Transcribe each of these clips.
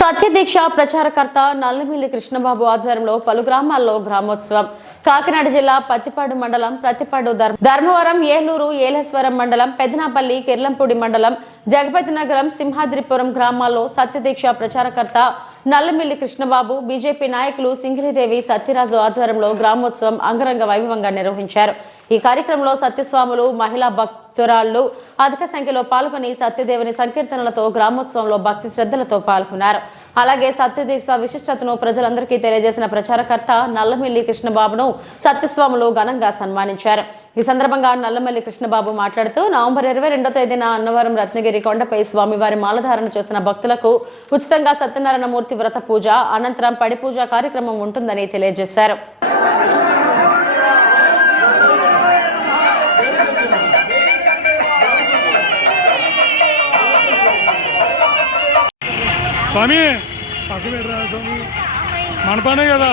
సత్యదీక్ష ప్రచారకర్త నల్లమిల్లి కృష్ణబాబు ఆధ్వర్యంలో పలు గ్రామాల్లో గ్రామోత్సవం. కాకినాడ జిల్లా పత్తిపాడు మండలం ప్రతిపాడు ధర్మవరం ఏలూరు ఏలేశ్వరం మండలం పెదనాపల్లి కిర్లంపూడి మండలం జగపతి నగరం సింహాద్రిపురం గ్రామాల్లో సత్యదీక్ష ప్రచారకర్త నల్లమిల్లి కృష్ణబాబు బీజేపీ నాయకులు సింగిరిదేవి సత్యరాజు ఆధ్వర్యంలో గ్రామోత్సవం అంగరంగ వైభవంగా నిర్వహించారు. ఈ కార్యక్రమంలో సత్యస్వాములు మహిళా భక్తురాళ్ళు అధిక సంఖ్యలో పాల్గొని సత్యదేవుని సంకీర్తనలతో గ్రామోత్సవంలో భక్తి శ్రద్ధలతో పాల్గొన్నారు. అలాగే సత్యదీక్ష విశిష్టతను ప్రజలందరికీ తెలియజేసిన ప్రచారకర్త నల్లమిల్లి కృష్ణబాబును సత్యస్వాములు ఘనంగా సన్మానించారు. ఈ సందర్భంగా నల్లమల్లి కృష్ణబాబు మాట్లాడుతూ నవంబర్ ఇరవై రెండో తేదీన అన్నవరం రత్నగిరి కొండపై స్వామివారి మాలధారణ చేసిన భక్తులకు ఉచితంగా సత్యనారాయణ మూర్తి వ్రత పూజ అనంతరం పడి పూజ కార్యక్రమం ఉంటుందని తెలియజేశారు. స్వామి పక్క పెట్టరా స్వామి? మన పనే కదా.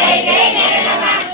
¡Ey, ey,